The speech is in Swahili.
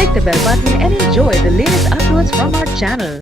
click the bell button and enjoy the latest uploads from our channel.